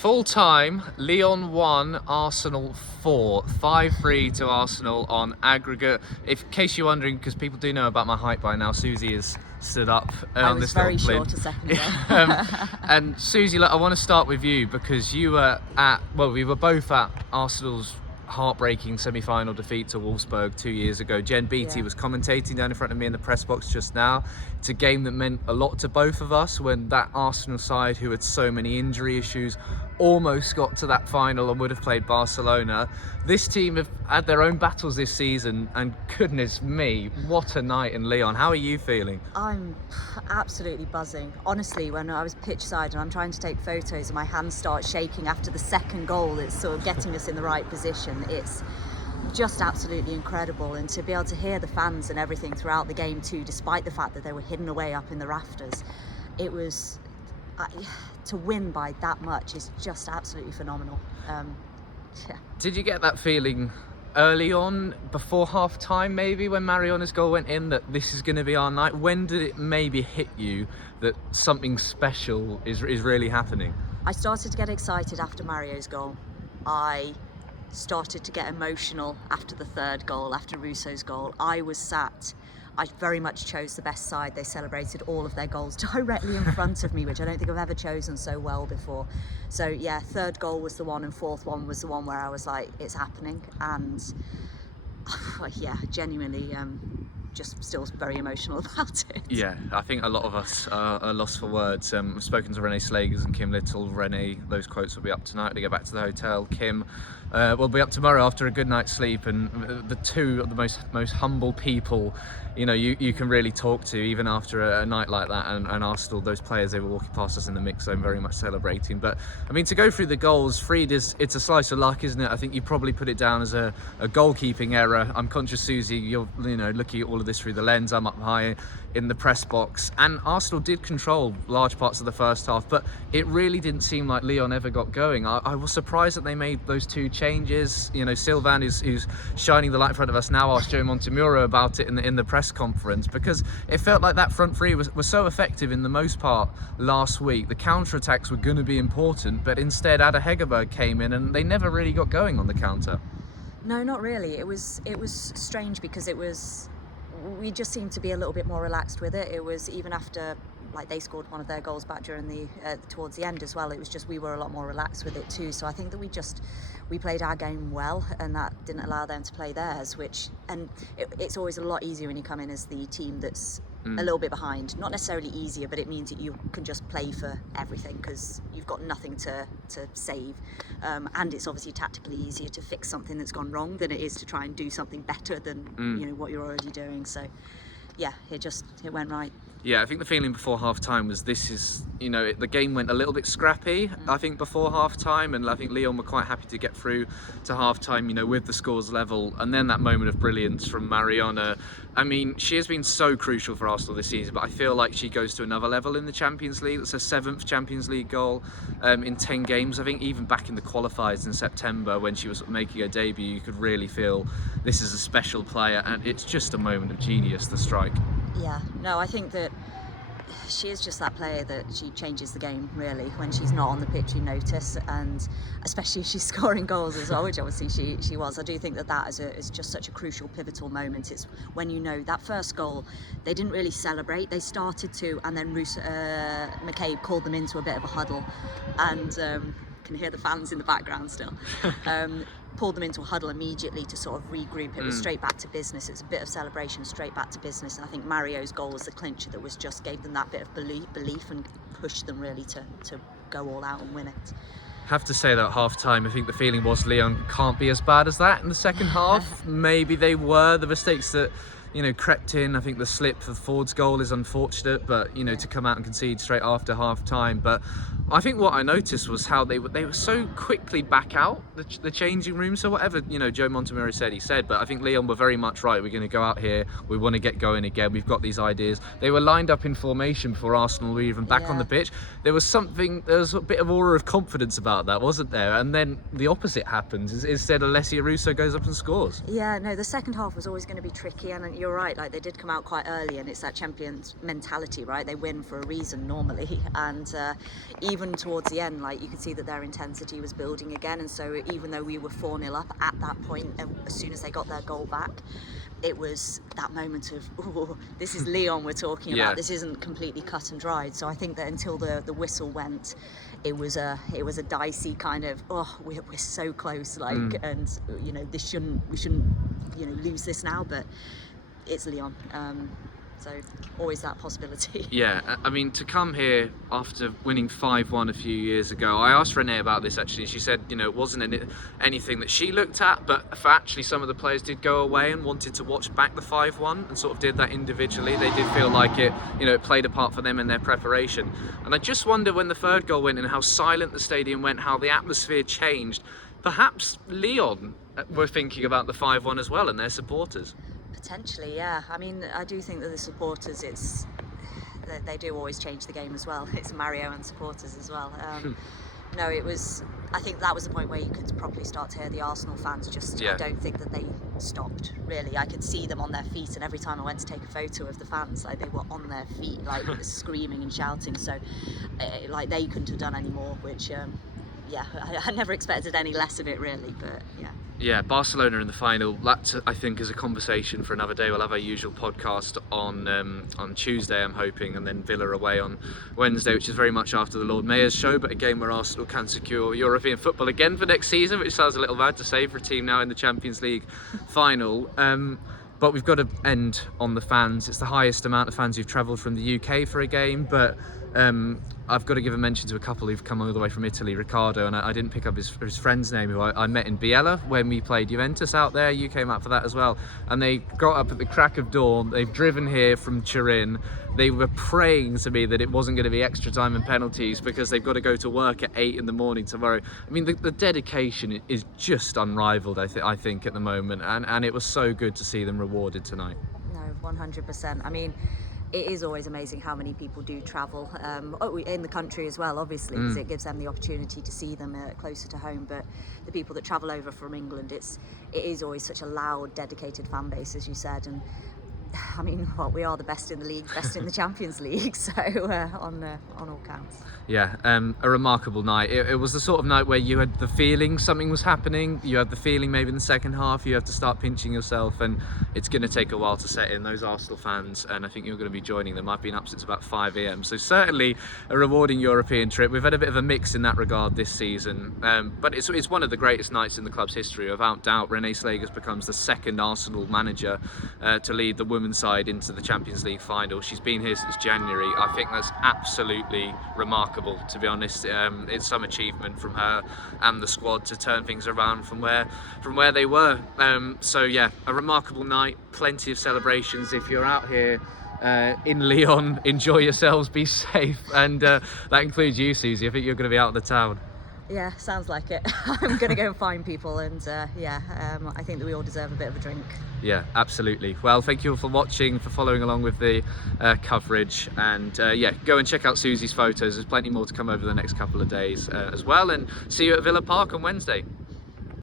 Full time, Lyon 1, Arsenal 4. 5-3 to Arsenal on aggregate. In case you're wondering, because people do know about my height by now, Suzy has stood up on this little I was very plinth. short a second ago. And Suzy, look, I want to start with you because you were we were both at Arsenal's heartbreaking semi-final defeat to Wolfsburg 2 years ago. Jen Beattie was commentating down in front of me in the press box just now. It's a game that meant a lot to both of us when that Arsenal side, who had so many injury issues, almost got to that final and would have played Barcelona. This team have had their own battles this season, and goodness me, what a night in Lyon. How are you feeling? I'm absolutely buzzing. Honestly, when I was pitch side and I'm trying to take photos and my hands start shaking after the second goal, it's sort of getting us in the right position. It's just absolutely incredible, and to be able to hear the fans and everything throughout the game too, despite the fact that they were hidden away up in the rafters, it was to win by that much is just absolutely phenomenal. Did you get that feeling early on, before half time maybe, when Mariano's goal went in, that this is going to be our night? When did it maybe hit you that something special is really happening? I started to get excited after Mario's goal. I started to get emotional after the third goal, after Russo's goal. I very much chose the best side. They celebrated all of their goals directly in front of me, which I don't think I've ever chosen so well before. So yeah, third goal was the one and fourth one was the one where I was like, it's happening. And yeah, genuinely just still very emotional about it. Yeah, I think a lot of us are lost for words. I've spoken to Renee Slagers and Kim Little. Renee, those quotes will be up tonight to go back to the hotel. Kim will be up tomorrow after a good night's sleep, and the two of the most humble people you can really talk to, even after a night like that. And Arsenal, those players, they were walking past us in the mix zone very much celebrating. But I mean, to go through the goals, Freed, it's a slice of luck, isn't it? I think you probably put it down as a goalkeeping error. I'm conscious, Suzy, you're looking at all of this through the lens. I'm up high in the press box, and Arsenal did control large parts of the first half, but it really didn't seem like Lyon ever got going. I was surprised that they made those two changes. Sylvain, who's shining the light in front of us now, asked Joe Montemurro about it in the press conference, because it felt like that front three was so effective in the most part last week. The counter-attacks were going to be important, but instead Ada Hegerberg came in and they never really got going on the counter. No, not really. It was strange because we just seemed to be a little bit more relaxed with it. It was even after they scored one of their goals back during towards the end as well. It was just we were a lot more relaxed with it too. So I think that we played our game well, and that didn't allow them to play theirs. It's always a lot easier when you come in as the team that's a little bit behind. Not necessarily easier, but it means that you can just play for everything because you've got nothing to save. And it's obviously tactically easier to fix something that's gone wrong than it is to try and do something better than what you're already doing. So yeah, it went right. Yeah, I think the feeling before half-time was the game went a little bit scrappy, I think, before half-time, and I think Lyon were quite happy to get through to half-time, with the scores level, and then that moment of brilliance from Mariana. I mean, she has been so crucial for Arsenal this season, but I feel like she goes to another level in the Champions League. It's her 7th Champions League goal in 10 games. I think even back in the qualifiers in September when she was making her debut, you could really feel this is a special player, and it's just a moment of genius, the strike. Yeah, no, I think that she is just that player that she changes the game, really. When she's not on the pitch, you notice, and especially if she's scoring goals as well, which obviously she was. I do think that is just such a crucial, pivotal moment. It's when that first goal, they didn't really celebrate. They started to, and then McCabe called them into a bit of a huddle, and can hear the fans in the background still. Pulled them into a huddle immediately to sort of regroup. It was straight back to business. It's a bit of celebration, straight back to business. And I think Mario's goal was the clincher that gave them that bit of belief and pushed them really to go all out and win it. Have to say that at half-time, I think the feeling was Lyon can't be as bad as that in the second half. Maybe they were. The mistakes that crept in. I think the slip for Ford's goal is unfortunate, but to come out and concede straight after half-time. But I think what I noticed was how they were so quickly back out the changing room. So whatever Joe Montemurro said, he said. But I think Lyon were very much right. We're going to go out here. We want to get going again. We've got these ideas. They were lined up in formation before Arsenal were even back on the pitch. There was a bit of aura of confidence about that, wasn't there? And then the opposite happens. Instead, Alessia Russo goes up and scores. Yeah, no, the second half was always going to be tricky, and you're right. They did come out quite early, and it's that champions mentality, right? They win for a reason normally, and even even towards the end, like you could see that their intensity was building again. And so even though we were 4-0 up at that point, and as soon as they got their goal back, it was that moment of, oh, this is Lyon we're talking Yeah. about. This isn't completely cut and dried. So I think that until the whistle went, it was a dicey kind of, oh, we're so close, like, and you know, we shouldn't, you know, lose this now, but it's Lyon. So always that possibility. Yeah, I mean, to come here after winning 5-1 a few years ago, I asked Renee about this actually. She said, you know, it wasn't anything that she looked at, but for actually some of the players did go away and wanted to watch back the 5-1 and sort of did that individually. They did feel like it, you know, it played a part for them in their preparation. And I just wonder when the third goal went and how silent the stadium went, how the atmosphere changed. Perhaps Lyon were thinking about the 5-1 as well and their supporters. Potentially, yeah. I mean, I do think that the supporters, they do always change the game as well. It's Mario and supporters as well. No, it was, I think that was the point where you could properly start to hear the Arsenal fans just, Yeah. I don't think that they stopped, really. I could see them on their feet, and every time I went to take a photo of the fans, like, they were on their feet, like, screaming and shouting. So, like, they couldn't have done any more, which, yeah, I never expected any less of it, really, but yeah. Yeah, Barcelona in the final. That, I think, is a conversation for another day. We'll have our usual podcast on Tuesday, I'm hoping, and then Villa away on Wednesday, which is very much after the Lord Mayor's show, but a game where Arsenal can secure European football again for next season, which sounds a little bad to say for a team now in the Champions League final. But we've got to end on the fans. It's the highest amount of fans who've travelled from the UK for a game, but I've got to give a mention to a couple who've come all the way from Italy, Riccardo, and I didn't pick up his friend's name, who I met in Biella when we played Juventus out there. You came out for that as well. And they got up at the crack of dawn. They've driven here from Turin. They were praying to me that it wasn't going to be extra time and penalties because they've got to go to work at 8 in the morning tomorrow. I mean, the dedication is just unrivaled, I think, at the moment. And it was so good to see them rewarded tonight. No, 100%. I mean, it is always amazing how many people do travel in the country as well, obviously, because it gives them the opportunity to see them closer to home. But the people that travel over from England, it is always such a loud, dedicated fan base, as you said. And I mean, we are the best in the league, best in the Champions League, so on all counts. Yeah, a remarkable night. It was the sort of night where you had the feeling something was happening. You had the feeling maybe in the second half you have to start pinching yourself, and it's going to take a while to set in. Those Arsenal fans, and I think you're going to be joining them. I've been up since about 5 a.m, so certainly a rewarding European trip. We've had a bit of a mix in that regard this season, but it's one of the greatest nights in the club's history. Without doubt, Renee Slagers becomes the second Arsenal manager to lead the women's side into the Champions League final. She's been here since January. I think that's absolutely remarkable, to be honest. It's some achievement from her and the squad to turn things around from where they were. So yeah, a remarkable night, plenty of celebrations. If you're out here in Lyon, enjoy yourselves, be safe, and that includes you, Suzy. I think you're going to be out of the town. Yeah, sounds like it. I'm going to go and find people, and I think that we all deserve a bit of a drink. Yeah, absolutely. Well, thank you all for watching, for following along with the coverage, and go and check out Suzy's photos. There's plenty more to come over the next couple of days as well, and see you at Villa Park on Wednesday.